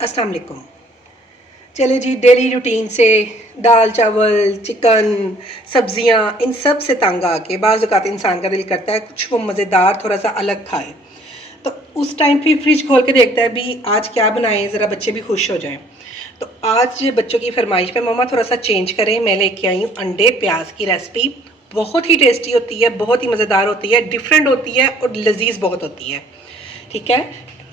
अस्सलाम वालेकुम। चले जी, डेली रूटीन से दाल चावल चिकन सब्जियां इन सब से तंग आके बाज़ औक़ात इंसान का दिल करता है कुछ वो मज़ेदार थोड़ा सा अलग खाए। तो उस टाइम फिर फ्रिज खोल के देखता है भी आज क्या बनाएं, ज़रा बच्चे भी खुश हो जाएं। तो आज बच्चों की फरमाइश पे मम्मा थोड़ा सा चेंज करें, मैं लेके आई हूँ अंडे प्याज की रेसिपी। बहुत ही टेस्टी होती है, बहुत ही मज़ेदार होती है, डिफरेंट होती है और लजीज बहुत होती है। ठीक है,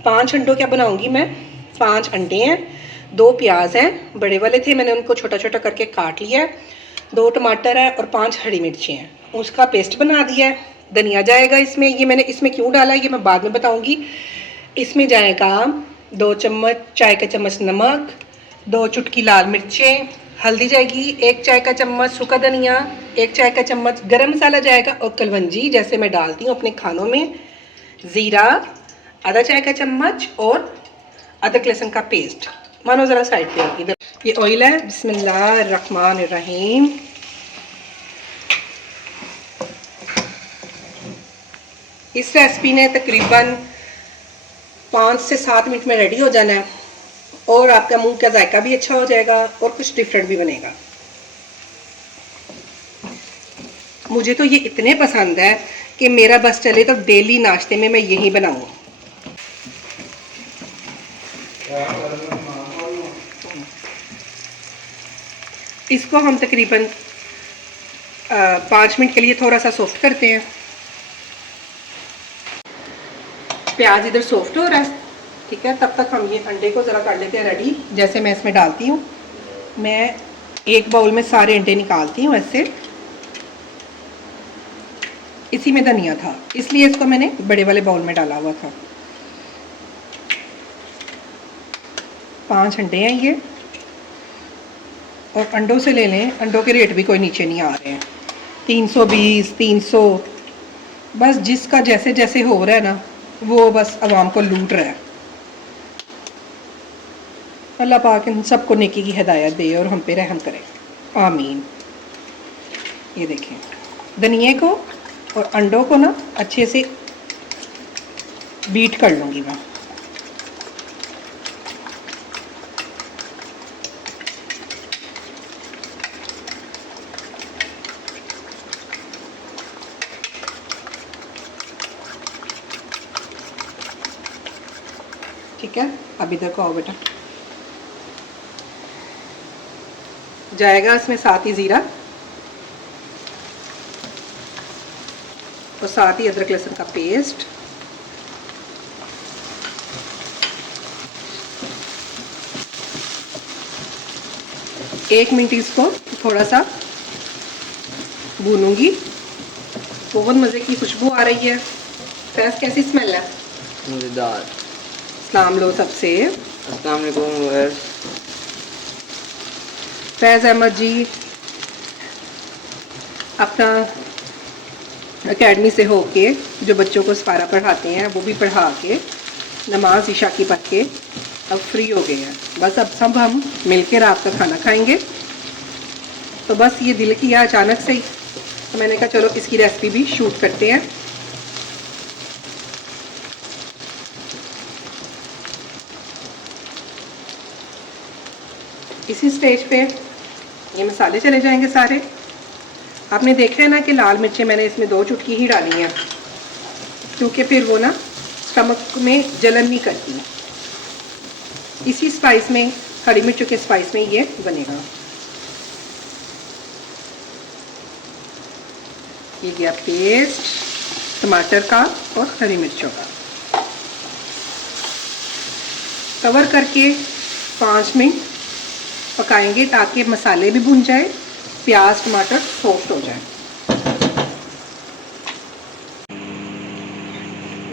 5 अंडों क्या बनाऊंगी मैं। 5 अंडे हैं, 2 प्याज हैं, बड़े वाले थे मैंने उनको छोटा छोटा करके काट लिया है, 2 टमाटर है और 5 हरी मिर्ची हैं, उसका पेस्ट बना दिया है। धनिया जाएगा इसमें, ये मैंने इसमें क्यों डाला है ये मैं बाद में बताऊंगी। इसमें जाएगा 2 चम्मच चाय का चम्मच नमक, 2 चुटकी लाल मिर्चें, हल्दी जाएगी 1 चाय का चम्मच, सूखा धनिया 1 चाय का चम्मच, गरम मसाला जाएगा और कलवंजी जैसे मैं डालती हूँ अपने खानों में, ज़ीरा आधा चाय का चम्मच और अदरक लहसुन का पेस्ट। मानो ज़रा साइड पे इधर। ये ऑयल है, बिस्मिल्लाहिर्रहमानिर्रहीम। इस रेसिपी ने तकरीबन 5 से 7 मिनट में रेडी हो जाना है और आपका मुंह का जायका भी अच्छा हो जाएगा और कुछ डिफरेंट भी बनेगा। मुझे तो ये इतने पसंद है कि मेरा बस चले तो डेली नाश्ते में मैं यही बनाऊँ। इसको हम तकरीबन 5 मिनट के लिए थोड़ा सा सॉफ्ट करते हैं। प्याज इधर सॉफ्ट हो रहा है, ठीक है, तब तक हम ये अंडे को ज़रा कर लेते हैं रेडी। जैसे मैं इसमें डालती हूँ, मैं एक बाउल में सारे अंडे निकालती हूँ ऐसे। इसी में धनिया था इसलिए इसको मैंने बड़े वाले बाउल में डाला हुआ था। 5 अंडे हैं ये, और अंडों से ले लें, अंडों के रेट भी कोई नीचे नहीं आ रहे हैं, 320 300, बस जिसका जैसे जैसे हो रहा है ना वो बस आवाम को लूट रहा है। अल्लाह पाक इन सबको नेकी की हिदायत दे और हम पे रहम करे, आमीन। ये देखें, धनिए को और अंडों को ना अच्छे से बीट कर लूँगी मैं। ठीक है, अब इधर को आओ बेटा। जाएगा इसमें साथ ही ज़ीरा और साथ ही अदरक लहसुन का पेस्ट, एक मिनट इसको थोड़ा सा भूनूंगी। बहुत मज़े की खुशबू आ रही है। फैज़ कैसी स्मेल है? मज़ेदार। सलाम लो सबसे। अस्सलाम वालेकुम। फैज़ अहमद जी अपना एकेडमी से होके जो बच्चों को सपारा पढ़ाते हैं वो भी पढ़ा के नमाज इशा की पढ़ के अब फ्री हो गए हैं। बस अब सब हम मिलकर रात का खाना खाएंगे। तो बस ये दिल किया अचानक से ही, तो मैंने कहा चलो इसकी रेसिपी भी शूट करते हैं। इसी स्टेज पे ये मसाले चले जाएंगे सारे। आपने देखा है ना कि लाल मिर्चें मैंने इसमें 2 चुटकी ही डाली हैं क्योंकि फिर वो ना स्टमक में जलन नहीं करती। इसी स्पाइस में, हरी मिर्चों के स्पाइस में ये बनेगा। ये गया पेस्ट टमाटर का और हरी मिर्चों का। कवर करके 5 मिनट पकाएंगे ताकि मसाले भी भुन जाए, प्याज टमाटर सॉफ्ट हो जाए।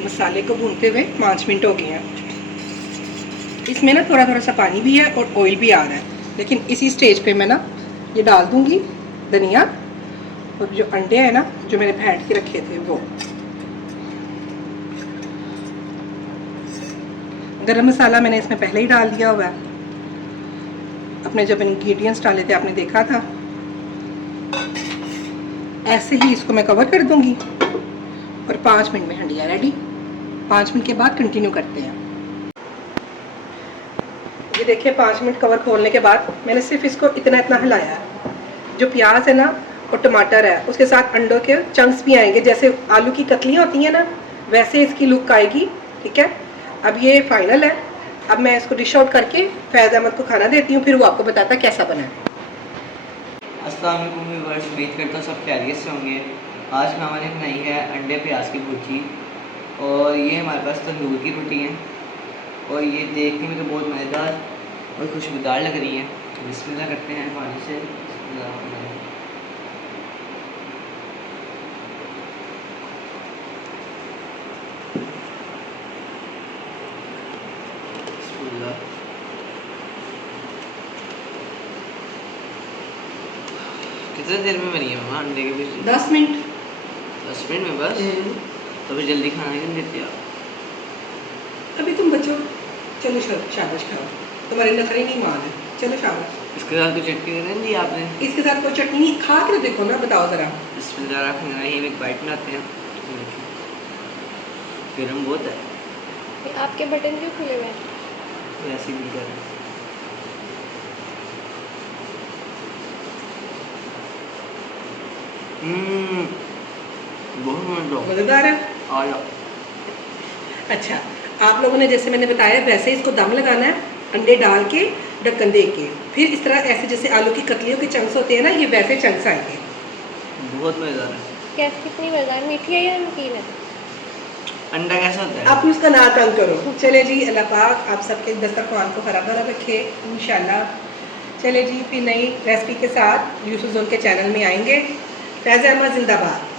मसाले को भूनते हुए 5 मिनट हो गए हैं। इसमें ना थोड़ा थोड़ा सा पानी भी है और ऑयल भी आ रहा है, लेकिन इसी स्टेज पे मैं ना ये डाल दूंगी धनिया और जो अंडे हैं ना जो मैंने फेंट के रखे थे वो। गरम मसाला मैंने इसमें पहले ही डाल दिया हुआ है, अपने जब इंग्रेडिएंट्स डाले थे आपने देखा था। ऐसे ही इसको मैं कवर कर दूंगी और 5 मिनट में हंडिया रेडी। 5 मिनट के बाद कंटिन्यू करते हैं। ये देखिए 5 मिनट कवर खोलने के बाद मैंने सिर्फ इसको इतना इतना हिलाया है। जो प्याज है ना और टमाटर है उसके साथ अंडों के चंक्स भी आएंगे, जैसे आलू की कतलियाँ होती हैं ना वैसे इसकी लुक आएगी। ठीक है, अब ये फाइनल है। अब मैं इसको डिश आउट करके फैज़ अहमद को खाना देती हूँ, फिर वो आपको बताता है कैसा बना है। अस्सलाम वालेकुम व्यूअर्स, उम्मीद करता हूँ सब खैरियत से होंगे। आज हमारे बनाई है अंडे प्याज की भुर्जी और ये हमारे पास तंदूर की रोटी है और ये देखने में तो बहुत मज़ेदार और खुशबूदार लग रही है। बिस्मिल्लाह करते हैं पानी से। बिस्मिल्लाह। कितने देर में बनी है मामा अंडे की भुर्जी? 10 मिनट। 10 मिनट में बस? तो फिर जल्दी खाना क्यों देते आप? अभी तुम बचो, चलो शाबाश खाओ, तुम्हारे नखरे नहीं मान है। चलो शाबाश। इसके साथ कोई चटनी नहीं दी आपने? इसके साथ कोई चटनी नहीं, खा के तो देखो ना, बताओ ज़रा। बिस्मिल्लाहिर्रहमानिर्रहीम, एक बाइट बनाते हैं। गरम बहुत है। ये आपके बटन क्यों खुले हुए हैं? वैसे भी कर बहुत मज़ेदार है। आ जाओ। अच्छा, आप लोगों ने जैसे मैंने बताया वैसे इसको दम लगाना है, अंडे डाल के ढक्कन दे के, फिर इस तरह ऐसे जैसे आलू की कतलियों के चंक्स होते हैं ना, ये वैसे चंक्स आएंगे। बहुत मज़ेदार है। कैसे, कितनी मज़ेदार, मीठी है या नमकीन है? अंडा कैसा होता है? आप उसका ना तंग करो। चले जी, अल्लाह पाक आप सबके दस्तरखान को हरा भरा रखे इंशाल्लाह। चले जी, फिर नई रेसिपी के साथ यूसुफ जोन के चैनल में आएंगे। फैज़ अहमद जिंदाबाद।